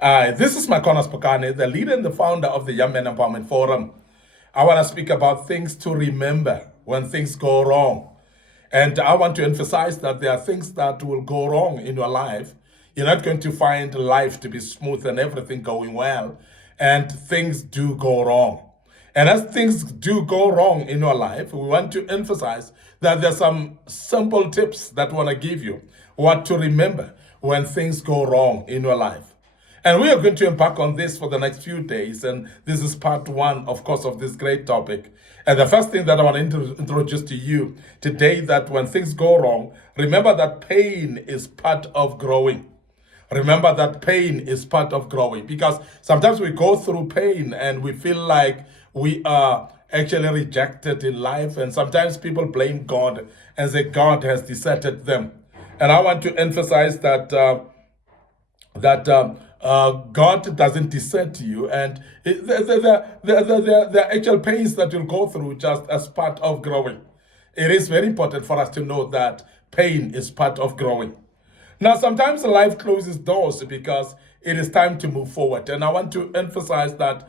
This is MIcornus, Phokane, the leader and the founder of the Young Men Empowerment Forum. I want to speak about things to remember when things go wrong. And I want to emphasize that there are things that will go wrong in your life. You're not going to find life to be smooth and everything going well. And things do go wrong. And as things do go wrong in your life, we want to emphasize that there's some simple tips that we want to give you what to remember when things go wrong in your life. And we are going to embark on this for the next few days. And this is part one, of course, of this great topic. And the first thing that I want to introduce to you today, that when things go wrong, remember that pain is part of growing. Remember that pain is part of growing, because sometimes we go through pain and we feel like we are actually rejected in life. And sometimes people blame God and say God has deserted them. And I want to emphasize that God doesn't desert you, and the actual pains that you'll go through just as part of growing. It is very important for us to know that pain is part of growing. Now, sometimes life closes doors because it is time to move forward. And I want to emphasize that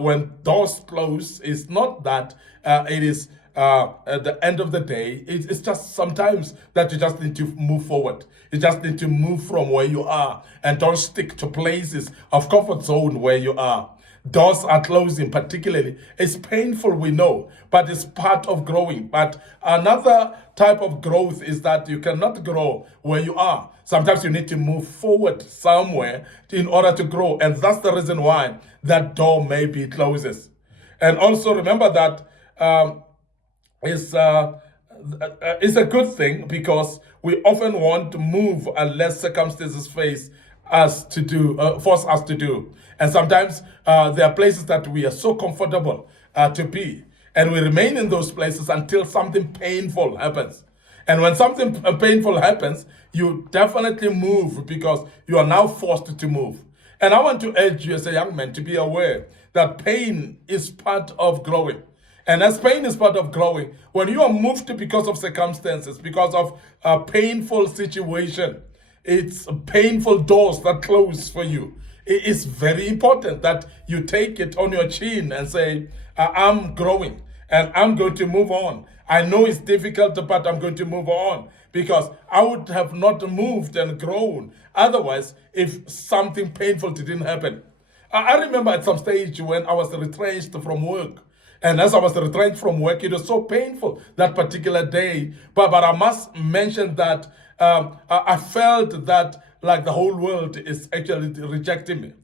when doors close, it's not that it is at the end of the day. It's just sometimes that you just need to move forward. You just need to move from where you are and don't stick to places of comfort zone where you are. Doors are closing, particularly. It's painful, we know, but it's part of growing. But another type of growth is that you cannot grow where you are. Sometimes you need to move forward somewhere in order to grow. And that's the reason why that door maybe closes. And also remember that it's a good thing, because we often want to move unless circumstances force us to do. And sometimes there are places that we are so comfortable to be, and we remain in those places until something painful happens. And when something painful happens, you definitely move, because you are now forced to move. And I want to urge you as a young man to be aware that pain is part of growing. And as pain is part of growing, when you are moved because of circumstances, because of a painful situation, it's painful doors that close for you. It is very important that you take it on your chin and say, I'm growing and I'm going to move on. I know it's difficult, but I'm going to move on, because I would have not moved and grown otherwise if something painful didn't happen. I remember at some stage when I was retrenched from work. And as I was retrenched from work, it was so painful that particular day. But I must mention that I felt that like the whole world is actually rejecting me.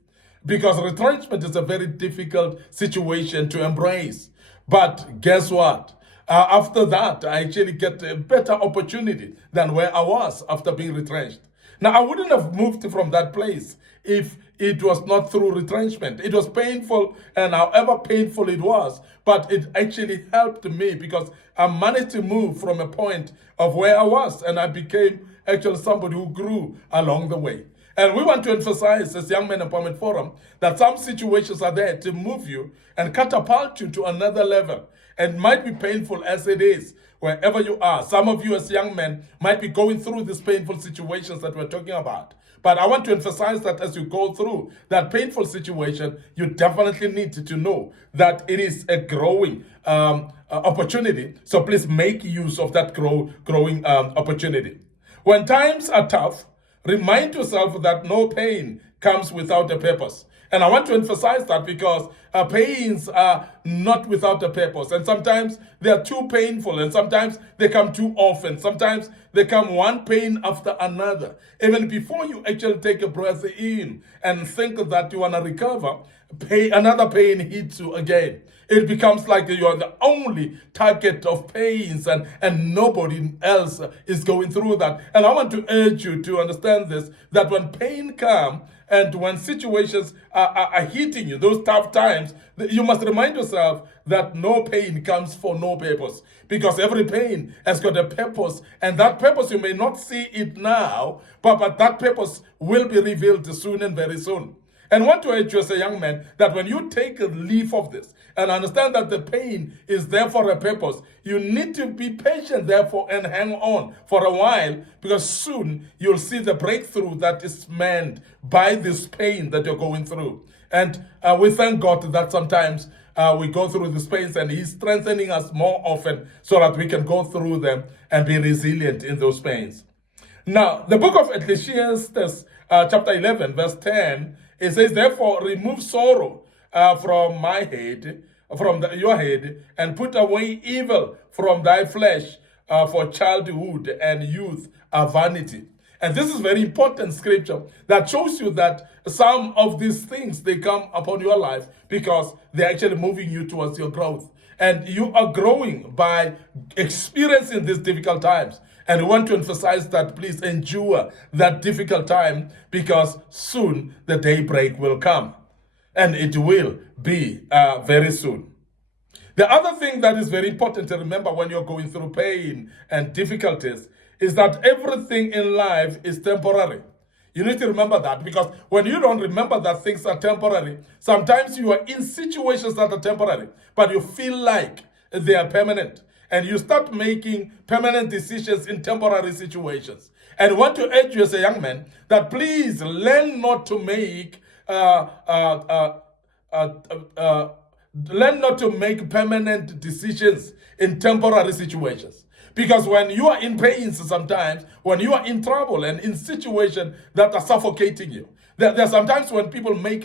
Because retrenchment is a very difficult situation to embrace. But guess what? After that, I actually get a better opportunity than where I was after being retrenched. Now, I wouldn't have moved from that place if it was not through retrenchment. It was painful, and however painful it was, but it actually helped me, because I managed to move from a point of where I was, and I became actually somebody who grew along the way. And we want to emphasize as Young Men Empowerment Forum that some situations are there to move you and catapult you to another level. And it might be painful as it is, wherever you are. Some of you as young men might be going through these painful situations that we're talking about. But I want to emphasize that as you go through that painful situation, you definitely need to know that it is a growing opportunity. So please make use of that growing opportunity. When times are tough, remind yourself that no pain comes without a purpose. And I want to emphasize that, because pains are not without a purpose. And sometimes they are too painful, and sometimes they come too often. Sometimes they come one pain after another. Even before you actually take a breath in and think that you want to recover, another pain hits you again. It becomes like you are the only target of pains, and nobody else is going through that. And I want to urge you to understand this, that when pain comes and when situations are hitting you, those tough times, you must remind yourself that no pain comes for no purpose, because every pain has got a purpose, and that purpose, you may not see it now, but that purpose will be revealed soon and very soon. And want to urge you as a young man that when you take a leaf of this and understand that the pain is there for a purpose, you need to be patient therefore and hang on for a while, because soon you'll see the breakthrough that is meant by this pain that you're going through. And we thank God that sometimes we go through these pains and He's strengthening us more often so that we can go through them and be resilient in those pains. Now, the book of Ecclesiastes, chapter 11, verse 10, it says, therefore, remove sorrow from my head, from your head, and put away evil from thy flesh, for childhood and youth are vanity. And this is very important scripture that shows you that some of these things, they come upon your life because they're actually moving you towards your growth. And you are growing by experiencing these difficult times. And we want to emphasize that please endure that difficult time, because soon the daybreak will come. And it will be very soon. The other thing that is very important to remember when you're going through pain and difficulties is that everything in life is temporary. You need to remember that, because when you don't remember that things are temporary, sometimes you are in situations that are temporary, but you feel like they are permanent. And you start making permanent decisions in temporary situations. And I want to urge you as a young man that please learn not to make permanent decisions in temporary situations. Because when you are in pain sometimes, when you are in trouble and in situations that are suffocating you, there are sometimes when people make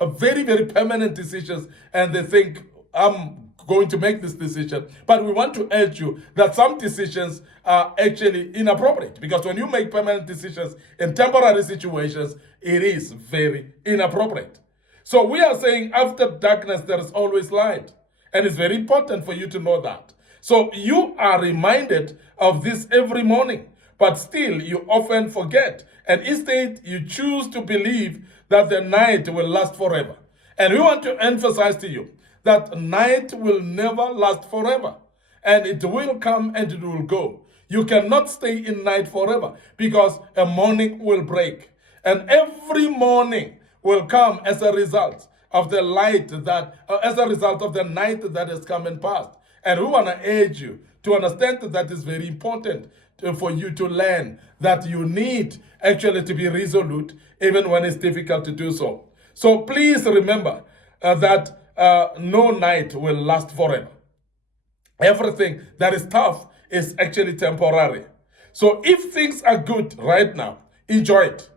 a very, very permanent decisions and they think, I'm going to make this decision. But we want to urge you that some decisions are actually inappropriate, because when you make permanent decisions in temporary situations, it is very inappropriate. So we are saying after darkness, there is always light. And it's very important for you to know that. So you are reminded of this every morning, but still you often forget. And instead, you choose to believe that the night will last forever. And we want to emphasize to you that night will never last forever. And it will come and it will go. You cannot stay in night forever, because a morning will break. And every morning will come as a result of the light that, as a result of the night that has come and passed. And we want to urge you to understand that it's very important for you to learn that you need actually to be resolute even when it's difficult to do so. So please remember that no night will last forever. Everything that is tough is actually temporary. So if things are good right now, enjoy it.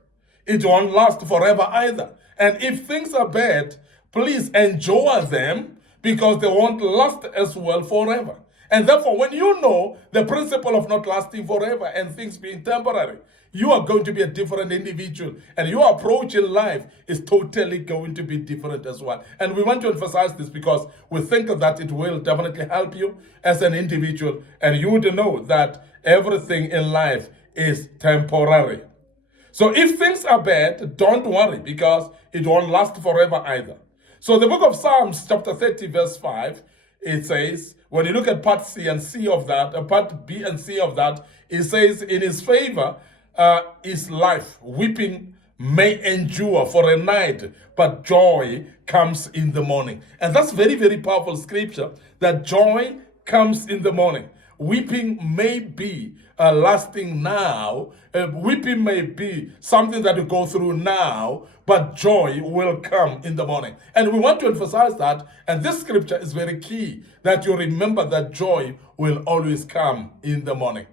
It won't last forever either. And if things are bad, please enjoy them, because they won't last as well forever. And therefore, when you know the principle of not lasting forever and things being temporary, you are going to be a different individual, and your approach in life is totally going to be different as well. And we want to emphasize this because we think that it will definitely help you as an individual, and you would know that everything in life is temporary. So if things are bad, don't worry, because it won't last forever either. So the book of Psalms, chapter 30, verse 5, it says, when you look at part C and C of that, part B and C of that, it says, in his favor is life. Weeping may endure for a night, but joy comes in the morning. And that's very, very powerful scripture, that joy comes in the morning. Weeping may be lasting now. Weeping may be something that you go through now, but joy will come in the morning. And we want to emphasize that. And this scripture is very key, that you remember that joy will always come in the morning.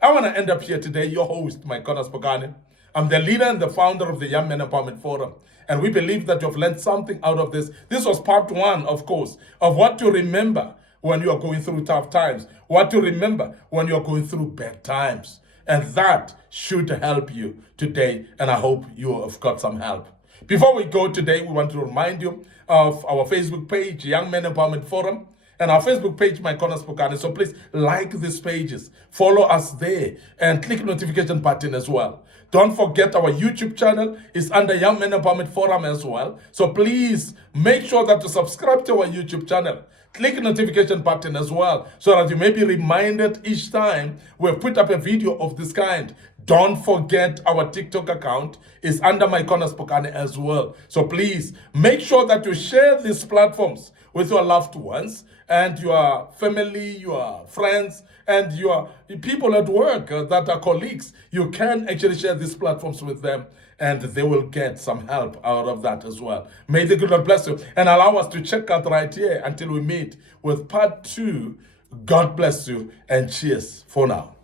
I want to end up here today, your host, MIcornus Phokane. I'm the leader and the founder of the Young Men Empowerment Forum. And we believe that you've learned something out of this. This was part one, of course, of what to remember when you are going through tough times, what to remember when you are going through bad times. And that should help you today, and I hope you have got some help. Before we go today, we want to remind you of our Facebook page, Young Men Empowerment Forum, and our Facebook page, MIcornus Phokane. So please like these pages, follow us there, and click notification button as well Don't forget our YouTube channel is under Young Men Empowerment Forum as well. So please make sure that you subscribe to our YouTube channel. Click the notification button as well so that you may be reminded each time we put up a video of this kind. Don't forget our TikTok account is under MIcornus Phokane as well. So please make sure that you share these platforms with your loved ones and your family, your friends, and your people at work that are colleagues. You can actually share these platforms with them and they will get some help out of that as well. May the good Lord bless you and allow us to check out right here until we meet with part 2. God bless you and cheers for now.